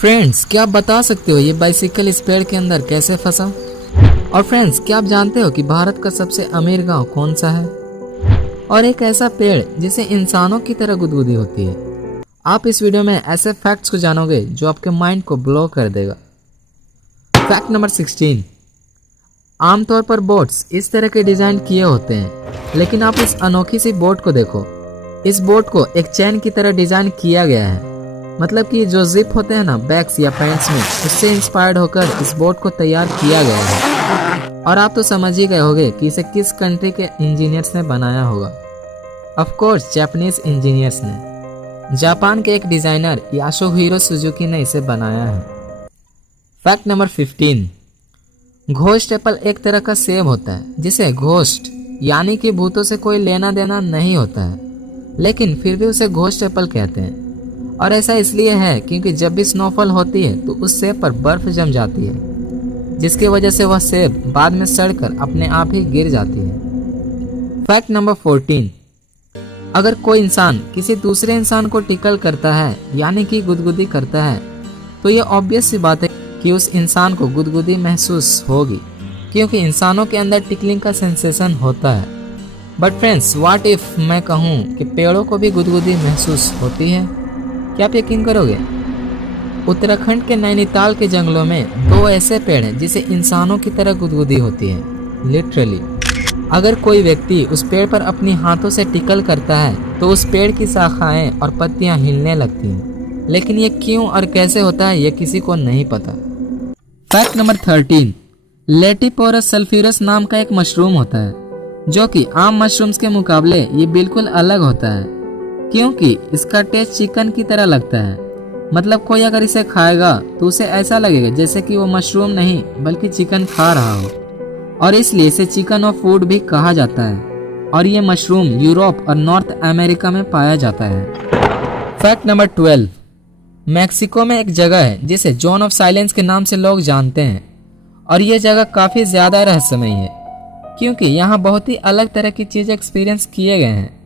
Friends, क्या आप बता सकते हो ये बाइसिकल इस पेड़ के अंदर कैसे फंसा? और फ्रेंड्स, क्या आप जानते हो कि भारत का सबसे अमीर गांव कौन सा है? और एक ऐसा पेड़ जिसे इंसानों की तरह गुदगुदी होती है। आप इस वीडियो में ऐसे फैक्ट्स को जानोगे जो आपके माइंड को ब्लो कर देगा। Fact number 16। आमतौर पर बोट्स इस तरह के डिजाइन किए होते हैं, लेकिन आप इस अनोखी सी बोट को देखो। इस बोट को एक चैन की तरह डिजाइन किया गया है। मतलब कि जो जिप होते हैं ना बैग्स या पैंट्स में, उससे इंस्पायर्ड होकर इस बोट को तैयार किया गया है। और आप तो समझ ही गए होंगे कि इसे किस कंट्री के इंजीनियर्स ने बनाया होगा। ऑफ कोर्स जापानीज इंजीनियर्स ने। जापान के एक डिजाइनर यासुहिरो सुजुकी ने इसे बनाया है। Fact number 15। घोस्ट एप्पल एक तरह का सेब होता है जिसे घोस्ट यानी कि भूतों से कोई लेना देना नहीं होता है, लेकिन फिर भी उसे घोस्ट एप्पल कहते हैं। और ऐसा इसलिए है क्योंकि जब भी स्नोफॉल होती है तो उस सेब पर बर्फ जम जाती है, जिसकी वजह से वह सेब बाद में सड़कर अपने आप ही गिर जाती है। Fact number 14। अगर कोई इंसान किसी दूसरे इंसान को टिकल करता है यानी कि गुदगुदी करता है, तो ये ऑब्वियस सी बात है कि उस इंसान को गुदगुदी महसूस होगी, क्योंकि इंसानों के अंदर टिकलिंग का सेंसेशन होता है। बट फ्रेंड्स, व्हाट इफ मैं कहूँ कि पेड़ों को भी गुदगुदी महसूस होती है? क्या आप यकीन करोगे? उत्तराखंड के नैनीताल के जंगलों में 2 ऐसे पेड़ हैं जिसे इंसानों की तरह गुदगुदी होती है। लिटरली अगर कोई व्यक्ति उस पेड़ पर अपनी हाथों से टिकल करता है तो उस पेड़ की शाखाएं और पत्तियां हिलने लगती हैं, लेकिन ये क्यों और कैसे होता है ये किसी को नहीं पता। Fact number 13। लेटिपोरस सल्फ्यूरस नाम का एक मशरूम होता है, जो कि आम मशरूम्स के मुकाबले ये बिल्कुल अलग होता है, क्योंकि इसका टेस्ट चिकन की तरह लगता है। मतलब कोई अगर इसे खाएगा तो उसे ऐसा लगेगा जैसे कि वो मशरूम नहीं बल्कि चिकन खा रहा हो, और इसलिए इसे चिकन ऑफ फूड भी कहा जाता है। और ये मशरूम यूरोप और नॉर्थ अमेरिका में पाया जाता है। Fact number 12। मैक्सिको में एक जगह है जिसे जोन ऑफ साइलेंस के नाम से लोग जानते हैं, और ये जगह काफ़ी ज़्यादा रहस्यमयी है क्योंकि यहाँ बहुत ही अलग तरह की चीज़ें एक्सपीरियंस किए गए हैं।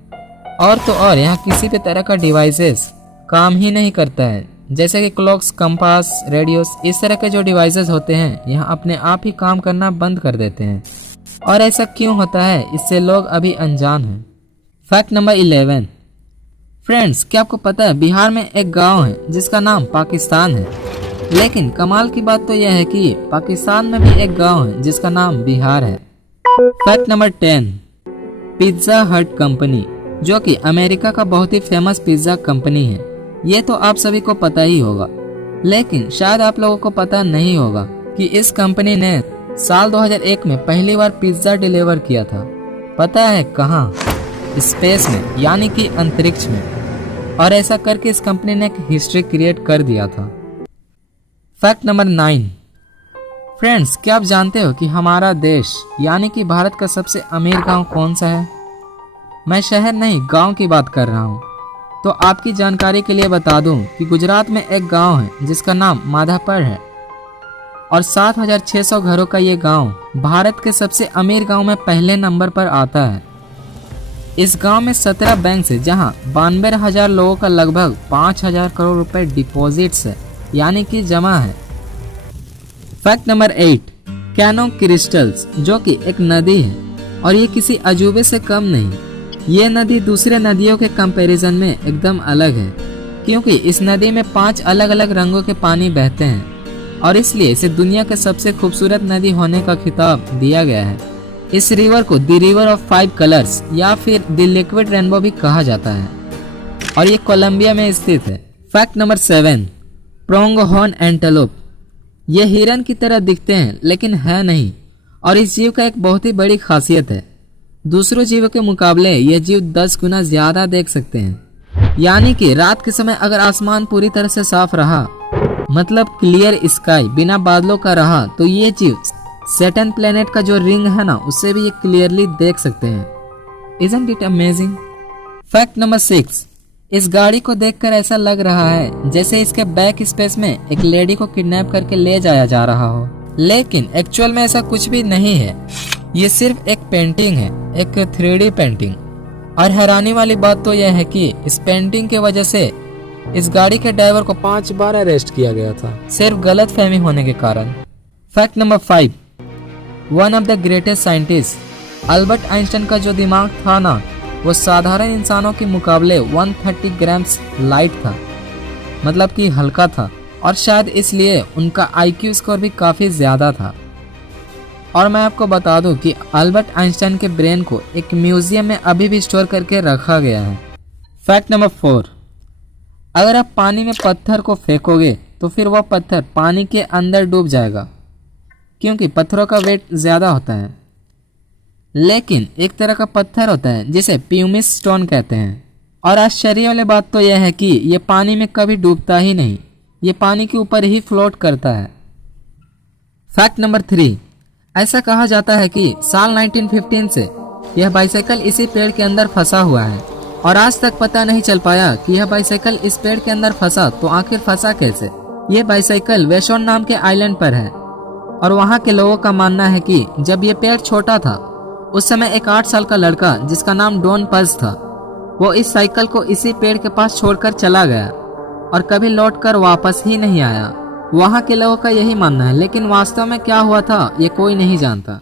और तो और यहाँ किसी भी तरह का डिवाइसेस काम ही नहीं करता है, जैसे कि क्लॉक्स, कंपास, रेडियोस, इस तरह के जो डिवाइसेस होते हैं यहाँ अपने आप ही काम करना बंद कर देते हैं। और ऐसा क्यों होता है इससे लोग अभी अनजान हैं। Fact number 11। फ्रेंड्स, क्या आपको पता है बिहार में एक गांव है जिसका नाम पाकिस्तान है, लेकिन कमाल की बात तो यह है कि पाकिस्तान में भी एक गांव है जिसका नाम बिहार है। Fact number 10। पिज्जा हट कंपनी, जो कि अमेरिका का बहुत ही फेमस पिज्जा कंपनी है, ये तो आप सभी को पता ही होगा, लेकिन शायद आप लोगों को पता नहीं होगा कि इस कंपनी ने साल 2001 में पहली बार पिज्जा डिलीवर किया था। पता है कहाँ? स्पेस में, यानी कि अंतरिक्ष में। और ऐसा करके इस कंपनी ने एक हिस्ट्री क्रिएट कर दिया था। Fact number 9। फ्रेंड्स, क्या आप जानते हो कि हमारा देश यानी कि भारत का सबसे अमीर गांव कौन सा है? मैं शहर नहीं गांव की बात कर रहा हूँ। तो आपकी जानकारी के लिए बता दूं कि गुजरात में एक गांव है जिसका नाम माधापर है, और 7,600 घरों का ये गांव भारत के सबसे अमीर गांव में पहले नंबर पर आता है। इस गांव में 17 बैंक है जहां 92,000 लोगों का लगभग 5,000 करोड़ रुपए डिपॉजिट्स है, यानी कि जमा है। Fact number 8। कैनो क्रिस्टल्स, जो कि एक नदी है, और ये किसी अजूबे से कम नहीं। ये नदी दूसरे नदियों के कंपैरिजन में एकदम अलग है, क्योंकि इस नदी में 5 अलग अलग रंगों के पानी बहते हैं, और इसलिए इसे दुनिया के सबसे खूबसूरत नदी होने का खिताब दिया गया है। इस रिवर को द रिवर ऑफ 5 कलर्स या फिर द लिक्विड रेनबो भी कहा जाता है, और ये कोलंबिया में स्थित है। Fact number 7। प्रोंगहोर्न एंटेलोप, ये हिरन की तरह दिखते हैं लेकिन है नहीं, और इस जीव का एक बहुत ही बड़ी खासियत है। दूसरों जीवों के मुकाबले यह जीव 10 गुना ज्यादा देख सकते हैं, यानी कि रात के समय अगर आसमान पूरी तरह से साफ रहा, मतलब क्लियर स्काई बिना बादलों का रहा, तो ये जीव सैटर्न प्लेनेट का जो रिंग है ना, उससे भी ये क्लियरली देख सकते हैं। Isn't it amazing? Fact number 6। इस गाड़ी को देखकर ऐसा लग रहा है जैसे इसके बैक स्पेस में एक लेडी को किडनैप करके ले जाया जा रहा हो, लेकिन एक्चुअल में ऐसा कुछ भी नहीं है। ये सिर्फ एक पेंटिंग है, एक 3D पेंटिंग। और हैरानी वाली बात तो यह है कि इस पेंटिंग की वजह से इस गाड़ी के ड्राइवर को 5 बार अरेस्ट किया गया था, सिर्फ गलत फहमी होने के कारण। Fact number 5, one of the greatest scientist Albert Einstein का जो दिमाग था ना, वो साधारण इंसानों के मुकाबले 130 ग्राम्स लाइट था, मतलब कि हल्का था, और शायद इसलिए उनका IQ स्कोर भी काफ़ी ज़्यादा था। और मैं आपको बता दूं कि अल्बर्ट आइंस्टाइन के ब्रेन को एक म्यूजियम में अभी भी स्टोर करके रखा गया है। फैक्ट नंबर 4, अगर आप पानी में पत्थर को फेंकोगे तो फिर वह पत्थर पानी के अंदर डूब जाएगा, क्योंकि पत्थरों का वेट ज़्यादा होता है। लेकिन एक तरह का पत्थर होता है जिसे प्यूमिस स्टोन कहते हैं, और आश्चर्य वाली बात तो यह है कि यह पानी में कभी डूबता ही नहीं, ये पानी के ऊपर ही फ्लोट करता है। फैक्ट नंबर 3, ऐसा कहा जाता है कि साल 1915 से यह बाइसाइकिल इसी पेड़ के अंदर फंसा हुआ है, और आज तक पता नहीं चल पाया कि यह बाइसाइकिल इस पेड़ के अंदर फंसा तो आखिर फंसा कैसे। यह बाइसाइकिल वेशोन नाम के आइलैंड पर है, और वहाँ के लोगों का मानना है कि जब यह पेड़ छोटा था उस समय एक 8 साल का लड़का जिसका नाम डॉन पल्स था, वो इस साइकिल को इसी पेड़ के पास छोड़कर चला गया और कभी लौटकर वापस ही नहीं आया। वहाँ के लोगों का यही मानना है, लेकिन वास्तव में क्या हुआ था ये कोई नहीं जानता।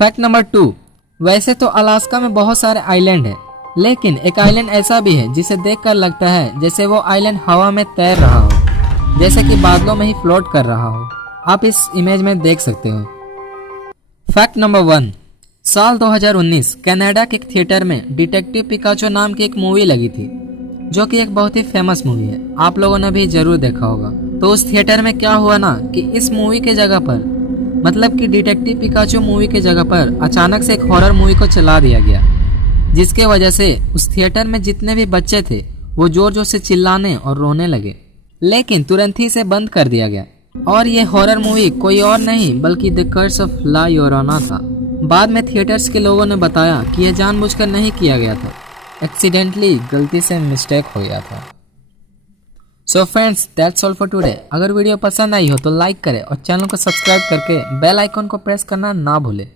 फैक्ट नंबर 2, वैसे तो अलास्का में बहुत सारे आइलैंड हैं, लेकिन एक आइलैंड ऐसा भी है जिसे देखकर लगता है जैसे वो आइलैंड हवा में तैर रहा हो, जैसे कि बादलों में ही फ्लोट कर रहा हो। आप इस इमेज में देख सकते हो। फैक्ट नंबर 1, साल 2019 कनाडा के एक थिएटर में डिटेक्टिव पिकाचो नाम की एक मूवी लगी थी, जो कि एक बहुत ही फेमस मूवी है, आप लोगों ने भी जरूर देखा होगा। तो उस थिएटर में क्या हुआ ना कि इस मूवी के जगह पर, मतलब कि डिटेक्टिव पिकाचो मूवी के जगह पर अचानक से एक हॉरर मूवी को चला दिया गया, जिसके वजह से उस थिएटर में जितने भी बच्चे थे वो जोर जोर से चिल्लाने और रोने लगे, लेकिन तुरंत ही इसे बंद कर दिया गया। और ये हॉरर मूवी कोई और नहीं बल्कि the curse of La llorona था। बाद में थिएटर्स के लोगों ने बताया कि यह जानबूझकर नहीं किया गया था, एक्सीडेंटली गलती से मिस्टेक हो गया था। So friends, that's all for today. अगर वीडियो पसंद आई हो तो लाइक करें और चैनल को सब्सक्राइब करके बेल आइकन को प्रेस करना ना भूलें।